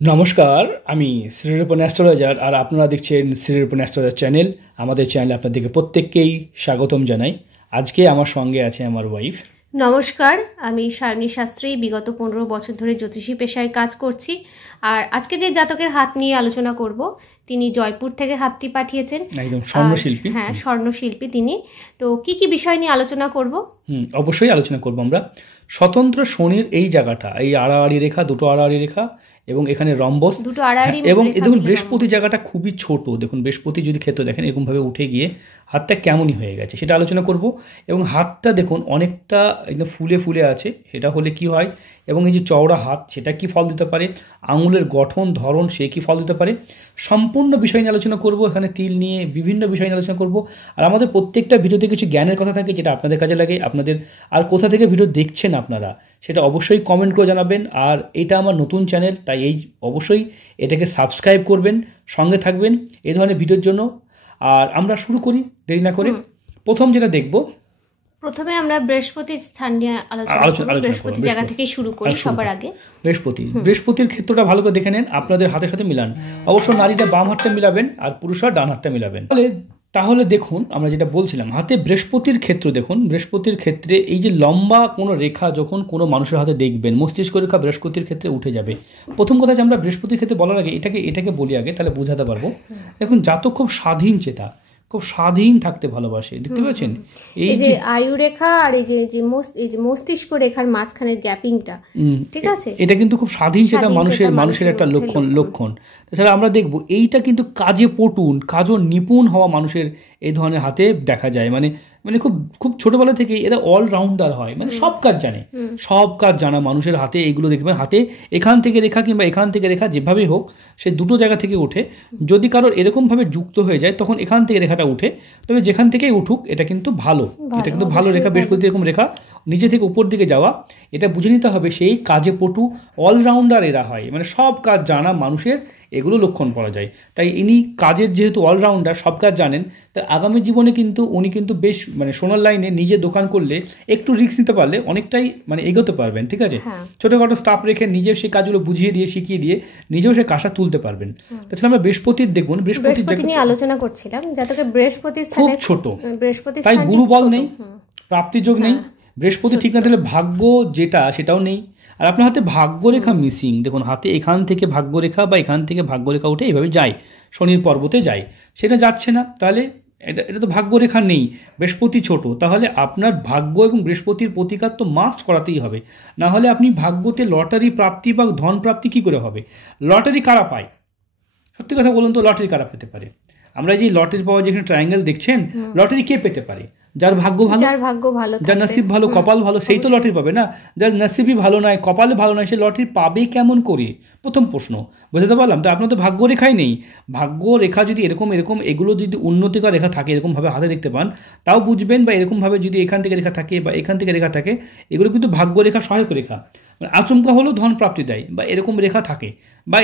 নমস্কার, আমি শ্রীরূপন অ্যাস্ট্রোলজার আর আপনারা দেখছেন শ্রীরূপন অ্যাস্ট্রোলজার চ্যানেল। আমাদের চ্যানেলে আপনাদেরকে প্রত্যেককেই স্বাগতম জানাই। আজকে আমার সঙ্গে আছে আমার ওয়াইফ। নমস্কার, আমি সায়নী শাস্ত্রী। বিগত 15 বছর ধরে জ্যোতিষী পেশায় কাজ করছি। আর আজকে যে জাতকের হাত নিয়ে আলোচনা করব, তিনি জয়পুর থেকে হাতটি পাঠিয়েছেন। একদম স্বর্ণশিল্পী। হ্যাঁ, স্বর্ণশিল্পী তিনি। তো কি বিষয় নিয়ে আলোচনা করব? অবশ্যই আলোচনা করব আমরা। স্বতন্ত্র শনির এই জায়গাটা, এই আড়াআড়ি রেখা, দুটো আড়াআড়ি রেখা এবং এখানে রম্বস, দুটো আড়াআড়ি এবং দেখুন বৃহস্পতি জায়গাটা খুবই ছোট। দেখুন বৃহস্পতি যদি ক্ষেত্র দেখেন এরকমভাবে উঠে গিয়ে হাতটা কেমনই হয়ে গেছে সেটা আলোচনা করব। এবং হাতটা দেখুন অনেকটা একদম ফুলে ফুলে আছে, সেটা হলে কি হয়, এবং এই যে চওড়া হাত সেটা কি ফল দিতে পারে, আঙুলের গঠন ধরন সে কি ফল দিতে পারে, সম্পূর্ণ বিষয় নিয়ে আলোচনা করব। এখানে তিল নিয়ে বিভিন্ন বিষয় নিয়ে আলোচনা করব। আর আমাদের প্রত্যেকটা ভিডিওতে কিছু জ্ঞানের কথা থাকে যেটা আপনাদের কাজে লাগে। আপনাদের আর কোথা থেকে ভিডিও দেখছেন আপনারা সেটা অবশ্যই কমেন্ট করে জানাবেন। আর এটা আমার নতুন চ্যানেল, তাই এই অবশ্যই এটাকে সাবস্ক্রাইব করবেন, সঙ্গে থাকবেন এই ধরনের ভিডিওর জন্য। আর আমরা শুরু করি দেরি না করে। প্রথম যেটা দেখব, প্রথমে আমরা বৃহস্পতির স্থান নিয়ে আলোচনা করব। বৃহস্পতি জায়গা থেকে শুরু করি সবার আগে। বৃহস্পতির ক্ষেত্রটা ভালো করে দেখে নেন, আপনাদের হাতের সাথে মিলান। অবশ্য নারীটা বাম হাতটা মিলাবেন আর পুরুষরা ডান হাতটা মিলাবেন। তাহলে দেখুন আমরা যেটা বলছিলাম, হাতে বৃহস্পতির ক্ষেত্র দেখুন। বৃহস্পতির ক্ষেত্রে এই যে লম্বা কোনো রেখা যখন কোনো মানুষের হাতে দেখবেন, মস্তিষ্ক রেখা বৃহস্পতির ক্ষেত্রে উঠে যাবে। প্রথম কথা যে আমরা বৃহস্পতির ক্ষেত্রে বলার আগে এটাকে বলি আগে, তাহলে বোঝাতে পারবো। দেখুন জাতক খুব স্বাধীন চেতা, খুব স্বাধীন থাকতে ভালোবাসে। দেখতে পাচ্ছেন এই যে আয়ু রেখা আর এই যে মস্তিষ্ক রেখার মাঝখানের গ্যাপিংটা, ঠিক আছে, এটা কিন্তু খুব স্বাধীন চেতা মানুষের একটা লক্ষণ। তাছাড়া আমরা দেখব এইটা কিন্তু কাজে পটুন, কাজও নিপুণ হওয়া মানুষের এই ধরনের হাতে দেখা যায়। মানে খুব খুব ছোটবেলা থেকে এরা অলরাউন্ডার হয়, মানে সব কাজ জানে, সব কাজ জানা মানুষের হাতে এইগুলো দেখবেন। হাতে এখান থেকে রেখা কিংবা এখান থেকে রেখা যেভাবেই হোক সে দুটো জায়গা থেকে ওঠে। যদি কারোর এরকমভাবে যুক্ত হয়ে যায় তখন এখান থেকে রেখাটা উঠে। তবে যেখান থেকেই উঠুক এটা কিন্তু ভালো, এটা কিন্তু ভালো রেখা। বৃহস্পতি এরকম রেখা নিচে থেকে উপর দিকে যাওয়া, এটা বুঝে নিতে হবে সেই কাজে পটু, অলরাউন্ডার এরা হয়, মানে সব কাজ জানা মানুষের এগুলো লক্ষণ পাওয়া যায়। তাই ইনি কাজের যেহেতু অলরাউন্ডার, সব কাজ জানেন, তাই আগামী জীবনে কিন্তু উনি কিন্তু বেশ মানে সোনার লাইনে নিজে দোকান করলে একটু রিস্ক নিতে পারলে অনেকটাই মানে এগোতে পারবেন। ঠিক আছে, ছোটোখাটো স্টাফ রেখে নিজেও সেই কাজগুলো বুঝিয়ে দিয়ে শিখিয়ে দিয়ে নিজেও সে কাজটা তুলতে পারবেন। তাছাড়া আমরা বৃহস্পতির দেখুন, বৃহস্পতি নিয়ে আলোচনা করছিলাম, যাতে বৃহস্পতি খুব ছোট, তাই গুরুবল নেই, প্রাপ্তিযোগ নেই। বৃহস্পতি ঠিক না তাহলে ভাগ্য যেটা সেটাও নেই। আর আপনার হাতে ভাগ্যরেখা মিসিং। দেখুন হাতে এখান থেকে ভাগ্যরেখা বা এখান থেকে ভাগ্যরেখা উঠে এইভাবে যায়, শনির পর্বতে যায়, সেটা যাচ্ছে না। তাহলে এটা তো ভাগ্যরেখা নেই, বৃহস্পতি ছোট। তাহলে আপনার ভাগ্য এবং বৃহস্পতির প্রতিকার তো মাস্ট করাতেই হবে, না হলে আপনি ভাগ্যতে লটারি প্রাপ্তি বা ধন প্রাপ্তি কী করে হবে? লটারি কারা পায়? সত্যি কথা বলুন তো, লটারি কারা পেতে পারে? আমরা যে লটারি পাওয়া যেখানে ট্রায়াঙ্গেল দেখছেন, লটারি কে পেতে পারে? যার ভাগ্য ভালো, যার নসিব ভালো, কপাল ভালো, সেই তো লটারি পাবে না। যার নসিবই ভালো নয়, কপালে ভালো নয়, সে লটারি পাবে কেমন করে? প্রথম প্রশ্ন, বুঝতে পারলাম। তো আপনার তো ভাগ্য রেখাই নেই। ভাগ্য রেখা যদি এরকম এগুলো যদি উন্নতিকর রেখা থাকে, এরকমভাবে হাতে দেখতে পান তাও বুঝবেন। বা এরকমভাবে যদি এখান থেকে রেখা থাকে বা এখান থেকে রেখা থাকে, এগুলো কিন্তু ভাগ্য রেখা, সহায়ক রেখা। মানে আচমকা হলেও ধন প্রাপ্তি দেয়, বা এরকম রেখা থাকে, বা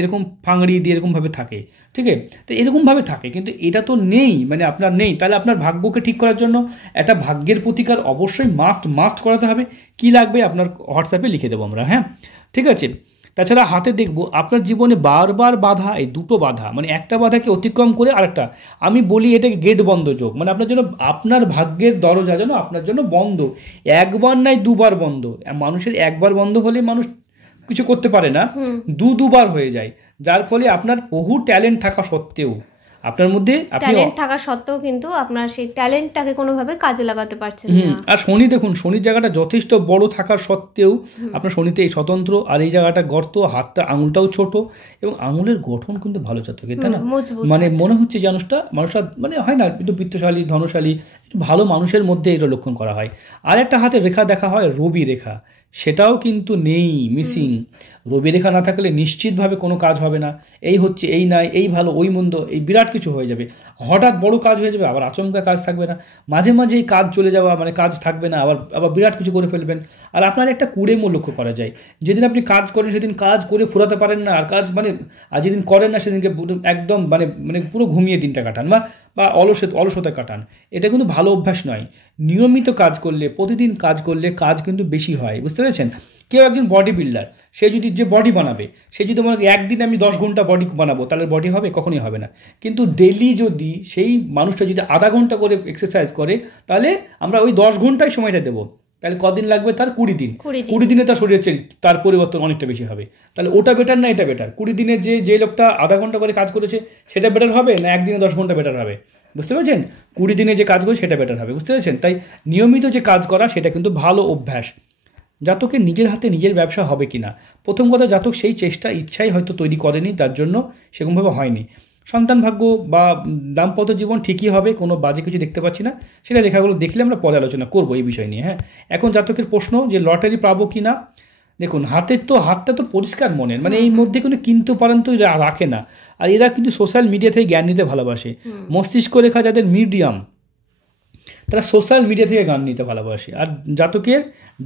এরকম ফাংড়ি দিয়ে এরকমভাবে থাকে। ঠিক আছে, তো এরকমভাবে থাকে, কিন্তু এটা তো নেই, মানে আপনার নেই। তাহলে আপনার ভাগ্যকে ঠিক করার জন্য একটা ভাগ্যের প্রতিকার অবশ্যই মাস্ট করাতে হবে। কি লাগবে আপনার হোয়াটসঅ্যাপে লিখে দেবো আমরা। হ্যাঁ, ঠিক আছে। তাছাড়া হাতে দেখব আপনার জীবনে বারবার বাধা, এই দুটো বাধা, মানে একটা বাধাকে অতিক্রম করে আরেকটা, আমি বলি এটাকে গেট বন্ধ যোগ। মানে আপনার জন্য আপনার ভাগ্যের দরজা যেন আপনার জন্য বন্ধ, একবার নয় দুবার বন্ধ। মানুষের একবার বন্ধ হলে মানুষ কিছু করতে পারে না, দুবার হয়ে যায়। যার ফলে আপনার বহু ট্যালেন্ট থাকা সত্ত্বেও আপনার মধ্যে কিন্তু আপনার সেই ট্যালেন্টটাকে কোনোভাবে কাজে লাগাতে পারছেন না। আর শনি দেখুন, শনির জায়গাটা যথেষ্ট বড় থাকার সত্ত্বেও আপনার শনিতে এই স্বতন্ত্র, আর এই জায়গাটা গর্ত, হাতটা আঙুলটাও ছোট, এবং আঙুলের গঠন কিন্তু ভালো জাতকের, তাই না? মানে মনে হচ্ছে যে মানুষটা মানে হয় না একটু বিত্তশালী, ধনশালী, ভালো মানুষের মধ্যে এটা লক্ষণ করা হয়। আর একটা হাতে রেখা দেখা হয় রবি রেখা, সেটাও কিন্তু নেই, মিসিং। রবি রেখা না থাকলে নিশ্চিতভাবে কোনো কাজ হবে না। এই হচ্ছে, এই নাই, এই ভালো, ওই মন্দ, এই বিরাট কিছু হয়ে যাবে। হঠাৎ বড় কাজ হয়ে যাবে, আবার আচমকা কাজ থাকবে না, মাঝে মাঝে এই কাজ চলে যাওয়া, মানে কাজ থাকবে না, আবার বিরাট কিছু করে ফেলবেন। আর আপনার একটা কুড়েমো লক্ষ্য করা যায়, যেদিন আপনি কাজ করেন সেদিন কাজ করে ফুরাতে পারেন না, আর আর যেদিন করেন না সেদিনকে একদম মানে পুরো ঘুমিয়ে দিনটা কাটান, বা অলসতা কাটান। এটা কিন্তু ভালো অভ্যাস নয়। নিয়মিত কাজ করলে, প্রতিদিন কাজ করলে কাজ কিন্তু বেশি হয়, বুঝতে পেরেছেন? কেউ একজন বডি বিল্ডার, সে যদি যে বডি বানাবে, সে যদি আমার একদিন আমি 10 ঘন্টা বডি বানাবো, তাহলে বডি হবে? কখনই হবে না। কিন্তু ডেলি যদি সেই মানুষটা যদি আধা ঘন্টা করে এক্সারসাইজ করে, তাহলে আমরা ওই 10 ঘন্টায় সময়টা দেবো, তাহলে কদিন লাগবে তার? 20 দিন। 20 দিনে তার শরীরের তার পরিবর্তন অনেকটা বেশি হবে। তাহলে ওটা বেটার না এটা বেটার? 20 দিনে যে লোকটা আধা ঘন্টা করে কাজ করেছে সেটা বেটার হবে, না একদিনে 10 ঘন্টা বেটার হবে? বুঝতে পেরেছেন? 20 দিনে যে কাজ করে সেটা বেটার হবে, বুঝতে পেরেছেন? তাই নিয়মিত যে কাজ করা সেটা কিন্তু ভালো অভ্যাস। জাতকের নিজের হাতে নিজের ব্যবসা হবে কিনা, প্রথম কথা জাতক সেই চেষ্টা ইচ্ছাই হয়তো তৈরি করেনি, তার জন্য সেরকমভাবে হয়নি। সন্তান ভাগ্য বা দাম্পত্য জীবন ঠিকই হবে, কোনো বাজে কিছু দেখতে পাচ্ছি না। সেটা লেখাগুলো দেখলে আমরা পরে আলোচনা করবো এই বিষয় নিয়ে। হ্যাঁ, এখন জাতকের প্রশ্ন যে লটারি পাবো কি না। দেখুন হাতটা তো পরিষ্কার মনের, মানে এই মধ্যে কোনো কিন্তু পর্যন্ত এরা রাখে না। আর এরা কিন্তু সোশ্যাল মিডিয়া থেকে জ্ঞান নিতে ভালোবাসে। মস্তিষ্ক রেখা যাদের মিডিয়াম, তারা সোশ্যাল মিডিয়া থেকে গান নিতে ভালোবাসে। আর জাতকের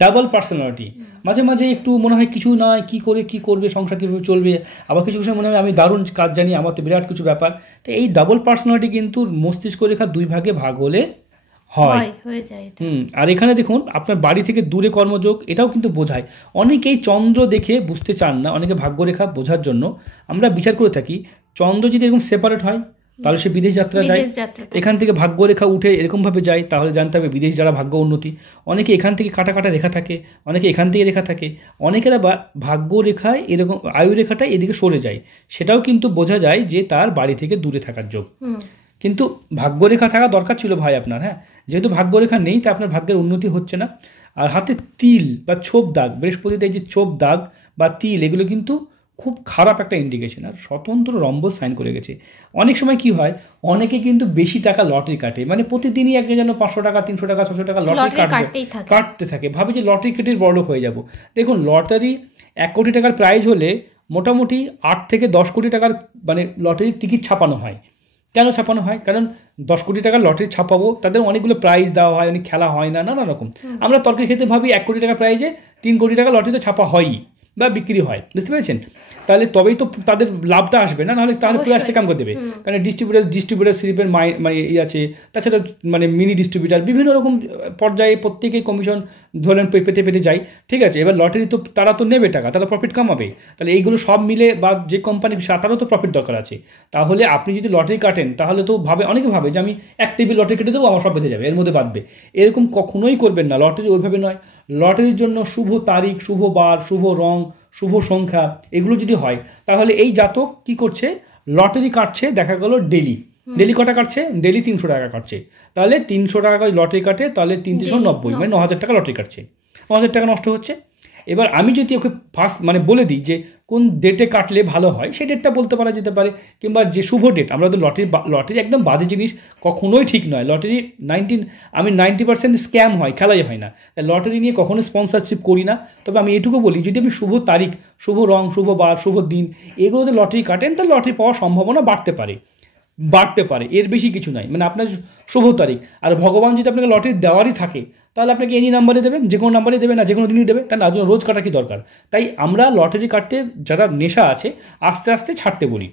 ডাবল পার্সোনালিটি, মাঝে মাঝে একটু মনে হয় কিছু নয়, কী করবে, সংসার কীভাবে চলবে, আবার কিছু সময় মনে হয় আমি দারুণ কাজ জানি, আমার তো বিরাট কিছু ব্যাপার। তো এই ডাবল পার্সোনালিটি কিন্তু মস্তিষ্ক রেখা 2 ভাগে ভাগ হলে হয়। আর এখানে দেখুন আপনার বাড়ি থেকে দূরে কর্মযোগ, এটাও কিন্তু বোঝায়। অনেকেই চন্দ্র দেখে বুঝতে চান না, অনেকে ভাগ্যরেখা বোঝার জন্য আমরা বিচার করে থাকি। চন্দ্র যদি এরকম সেপারেট হয় তাহলে সে বিদেশ যাত্রা যায়, এখান থেকে ভাগ্যরেখা উঠে এরকমভাবে যায়, তাহলে জানতে হবে বিদেশ যারা ভাগ্য উন্নতি। অনেকে এখান থেকে কাটা কাটা রেখা থাকে, অনেকে এখান থেকে রেখা থাকে, অনেকের আবার ভাগ্যরেখায় এরকম আয়ুরেখাটা এদিকে সরে যায়, সেটাও কিন্তু বোঝা যায় যে তার বাড়ি থেকে দূরে থাকার যোগ। কিন্তু ভাগ্যরেখা থাকা দরকার ছিল ভাই আপনার। হ্যাঁ, যেহেতু ভাগ্যরেখা নেই তা আপনার ভাগ্যের উন্নতি হচ্ছে না। আর হাতে তিল বা ছোপ দাগ, বৃহস্পতিতে এই যে ছোপ দাগ বা তিল, এগুলো কিন্তু খুব খারাপ একটা ইন্ডিকেশন। আর স্বতন্ত্র রম্বস সাইন করে গেছে। অনেক সময় কি হয়, অনেকে কিন্তু বেশি টাকা লটারি কাটে, মানে প্রতিদিনই একটা যেন 500 টাকা 300 টাকা 600 টাকা লটারি কাটতে থাকে, ভাবে যে লটারি কেটে বড়লোক হয়ে যাব। দেখুন লটারি 1 কোটি টাকার প্রাইজ হলে মোটামুটি 8 থেকে 10 কোটি টাকার মানে লটারির টিকিট ছাপানো হয়। কেন ছাপানো হয়? কারণ 10 কোটি টাকার লটারি ছাপাবো, তাদের অনেকগুলো প্রাইজ দেওয়া হয়, অনেক খেলা হয় না, নানা রকম। আমরা তর্কের ক্ষেত্রে ভাবি 1 কোটি টাকার প্রাইজে 3 কোটি টাকা লটারিতে ছাপা হয়ই বা বিক্রি হয়, বুঝতে পেরেছেন? তাহলে তবেই তো তাদের লাভটা আসবে, না নাহলে তাহলে পুরো কাম করে দেবে। কারণ ডিস্ট্রিবিউটার স্লিপের মানে আছে, তাছাড়া মানে মিনি ডিস্ট্রিবিউটার বিভিন্ন রকম পর্যায়ে প্রত্যেকেই কমিশন ধরেন পেতে যায়, ঠিক আছে? এবার লটারি তো তারা তো নেবে টাকা, তারা প্রফিট কামাবে, তাহলে এইগুলো সব মিলে বা যে কোম্পানি তারও তো প্রফিট দরকার আছে। তাহলে আপনি যদি লটারি কাটেন তাহলে তো অনেকে ভাবে যে আমি 1 টেবিল লটারি কেটে দেবো, আমার সব বেঁধে যাবে, এর মধ্যে বাঁধবে। এরকম কখনোই করবেন না, লটারি ওইভাবে নয়। লটারির জন্য শুভ তারিখ, শুভ বার, শুভ রং, শুভ সংখ্যা এগুলো যদি হয়, তাহলে এই জাতক কি করছে, লটারি কাটছে, দেখা গেল ডেলি কটা কাটছে, ডেলি 300 টাকা কাটছে। তাহলে 300 টাকা লটারি কাটে, তাহলে 390 মানে 9,000 টাকা লটারি কাটছে, 9,000 টাকা নষ্ট হচ্ছে। এবার আমি যদি ওকে ফার্স্ট মানে বলে দিই যে কোন ডেটে কাটলে ভালো হয়, সেই ডেটটা বলতে পারা যেতে পারে, কিংবা যে শুভ ডেট। আমরা তো লটারি একদম বাজে জিনিস, কখনোই ঠিক নয়। লটারি 90% স্ক্যাম হয়, খেলাই হয় না। তাই লটারি নিয়ে কখনো স্পন্সরশিপ করি না। তবে আমি এটুকু বলি, যদি আপনি শুভ তারিখ, শুভ রং, শুভ বার, শুভ দিন এগুলোতে লটারি কাটেন, তাহলে লটারি পাওয়ার সম্ভাবনা বাড়তে পারে, এর বেশি কিছু নাই। মানে আপনার শুভ তারিখ, আর ভগবান যদি আপনাকে লটারি দেওয়ারই থাকে তাহলে আপনাকে এনি নাম্বারে দেবে, যে কোনো নাম্বারে দেবে, না যে কোনো দিনই দেবে, তাই না? রোজ কাটা কি দরকার? তাই আমরা লটারি কাটতে যারা নেশা আছে আস্তে আস্তে ছাড়তে বলি।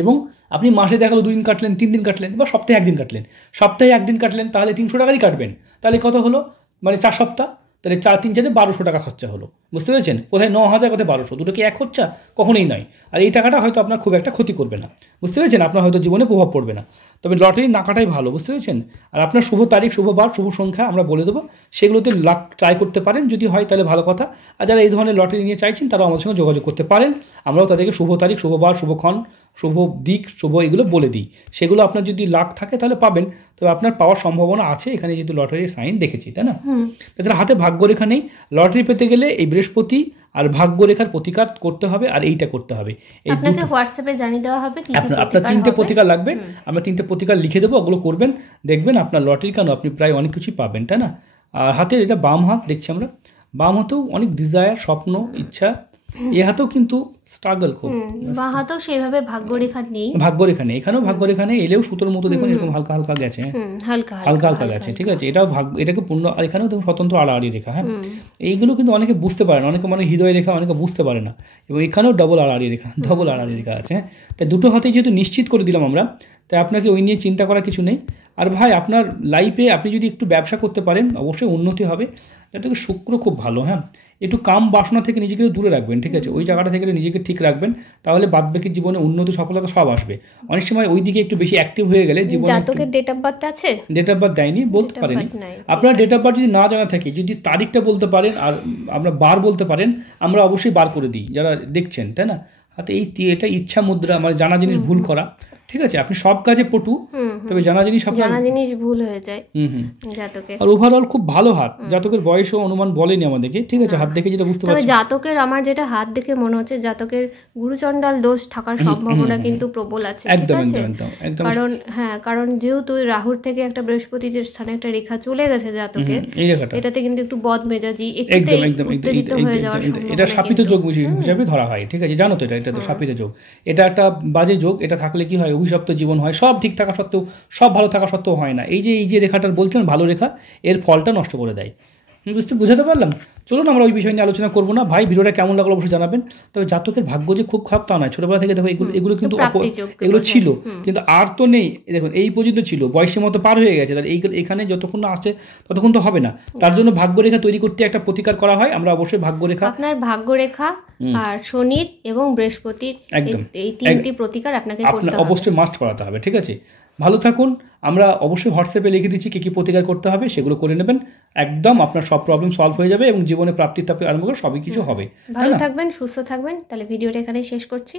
এবং আপনি মাসে দেখালো 2 দিন কাটলেন, 3 দিন কাটলেন, বা সপ্তাহে 1 দিন কাটলেন, সপ্তাহে 1 দিন কাটলেন, তাহলে 300 টাকারই কাটবেন। তাহলে কত হলো, মানে 4 সপ্তাহ, তাহলে 4 3 1200 টাকা খরচা হলো, বুঝতে পেরেছেন? কোথায় 9,000, কোথায় 1200, দুটো কি এক খরচা? কখনোই নয়। আর এই টাকাটা হয়তো আপনার খুব একটা ক্ষতি করবে না, বুঝতে পেরেছেন? আপনার হয়তো জীবনে প্রভাব পড়বে না। তবে লটারি না কাটাই ভালো, বুঝতে পেরেছেন? আর আপনার শুভ তারিখ, শুভ বার, শুভ সংখ্যা আমরা বলে দেবো, সেগুলোতে ট্রাই করতে পারেন, যদি হয় তাহলে ভালো কথা। আর যারা এই ধরনের লটারি নিয়ে চাইছেন তারা আমাদের সঙ্গে যোগাযোগ করতে পারেন, আমরাও তাদেরকে শুভ তারিখ, শুভ বার, শুভক্ষণ, শুভ দিক, শুভ এগুলো বলে দিই। সেগুলো আপনার যদি লাক থাকে তাহলে পাবেন, তবে আপনার পাওয়ার সম্ভাবনা আছে এখানে, যেহেতু লটারির সাইন দেখেছি, তাই না? তাছাড়া হাতে ভাগ্যরেখা নেই, লটারি পেতে গেলে এই বৃহস্পতি আর ভাগ্যরেখার প্রতিকার করতে হবে, আর এইটা করতে হবে। আপনাকে হোয়াটসঅ্যাপে জানিয়ে দেওয়া হবে, আপনার 3টে প্রতিকার লাগবে, আমরা 3টে প্রতিকার লিখে দেবো, ওগুলো করবেন, দেখবেন আপনার লটারি কেন আপনি প্রায় অনেক কিছুই পাবেন, তাই না? আর হাতের এটা বাম হাত দেখছি আমরা, বাম হাতেও অনেক ডিজায়ার, স্বপ্ন, ইচ্ছা, এ হাতেও কিন্তু স্ট্রাগল খুব, বাঁ হাতেও সেভাবে ভাগ্যরেখা নেই, এখানেও ভাগ্যরেখা নেই, এলেও সুতোর মতো দেখুন এরকম হালকা হালকা গেছে, হালকা গেছে, ঠিক আছে? এটাকে পূর্ণ, আর এখানেও দেখুন স্বতন্ত্র আড়াআড়ি রেখা। হ্যাঁ, এইগুলো কিন্তু অনেকে বুঝতে পারে না, অনেকে মানে হৃদয় রেখা অনেকে বুঝতে পারে না, এবং এখানেও ডবল আড়াআড়ি রেখা আছে। হ্যাঁ, তাই দুটো হাতে যেহেতু নিশ্চিত করে দিলাম আমরা, তাই আপনাকে ওই নিয়ে চিন্তা করার কিছু নেই। আর ভাই আপনার লাইফে আপনি যদি একটু ব্যবসা করতে পারেন অবশ্যই উন্নতি হবে, যাতে শুক্র খুব ভালো। হ্যাঁ, একটু কাম বাসনা থেকে নিজেকে দূরে রাখবেন, ঠিক আছে? ওই জায়গাটা থেকে নিজেকে ঠিক রাখবেন, তাহলে বাদবাকি জীবনে উন্নতি সফলতা সব আসবে। অনেক সময় ওই দিকে একটু বেশি অ্যাক্টিভ হয়ে গেলে জীবনে জাতকের ডেট অফ বার্থ আছে? ডেট অফ বার্থ দেয়নি, বলতে পারেনি। আপনার ডেট অফ বার্থ যদি না জানা থাকে, যদি তারিখটা বলতে পারেন আর আমরা বার বলতে পারেন, আমরা অবশ্যই বার করে দিই যারা দেখছেন, তাই না? হাতে এটা ইচ্ছা মুদ্রা, মানে জানা জিনিস ভুল করা, ঠিক আছে? আপনি সব কাজে পটু, তবে জানা জিনিস ভুল হয়ে যায় জাতকের। আর ওভারঅল খুব ভালো হাত। জাতকের বয়সও অনুমান বলেনি আমাদেরকে, ঠিক আছে? হাত দেখে যেটা বুঝতে পারছি, তবে জাতকের আমার যেটা হাত দেখে মনে হচ্ছে জাতকের গুরুচণ্ডাল দোষ থাকার সম্ভাবনা কিন্তু প্রবল আছে, ঠিক আছে? কারণ যেহেতু রাহুর থেকে একটা বৃহস্পতির স্থানে একটা রেখা চলে গেছে জাতকের, এটাতে কিন্তু একটু বদমেজাজি, উত্তেজিত হয়ে যাওয়ার সম্ভাবনা, এটা শাপিত যোগ হিসেবে ধরা হয়, ঠিক আছে? জানো তো এটা তো শাপিত যোগ, এটা একটা বাজে যোগ। এটা থাকলে কি হয়, অভিশপ্ত জীবন হয়। সব ঠিক থাকা সত্ত্বেও, সব ভালো থাকা সত্ত্বেও হয় না। এই যে রেখাটার বলছেন ভালো রেখা, এর ফলটা নষ্ট করে দেয়। বুঝাতে পারলাম? চলুন আমরা ওই বিষয় নিয়ে আলোচনা করবো না। ভাই, ভিডিওটা কেমন লাগলো অবশ্যই জানাবেন। তবে জাতকের ভাগ্য যে খুব খারাপ তা নয়। ছোটবেলা থেকে দেখো এগুলো কিন্তু এগুলো ছিল, কিন্তু আর তো নেই। দেখুন, এই পর্যন্ত ছিল, বয়সের মতো পার হয়ে গেছে। তার এখানে যতক্ষণ না আসছে ততক্ষণ তো হবে না। তার জন্য ভাগ্যরেখা তৈরি করতে একটা প্রতিকার করা হয়। আমরা অবশ্যই ভাগ্যরেখা, আপনার ভাগ্যরেখা আর শনির এবং বৃহস্পতির, এই তিনটি প্রতিকার আপনাকে করতে হবে, অবশ্যই মাস্ট করাতে হবে, ঠিক আছে? ভালো থাকুন। আমরা অবশ্যই হোয়াটসঅ্যাপে লিখে দিচ্ছি কী প্রতিকার করতে হবে, সেগুলো করে নেবেন। একদম আপনার সব প্রবলেম সলভ হয়ে যাবে এবং জীবনে প্রাপ্তির থেকে আরম্ভ করে সবই কিছু হবে। ভালো থাকবেন, সুস্থ থাকবেন। তাহলে ভিডিওটা এখানেই শেষ করছি।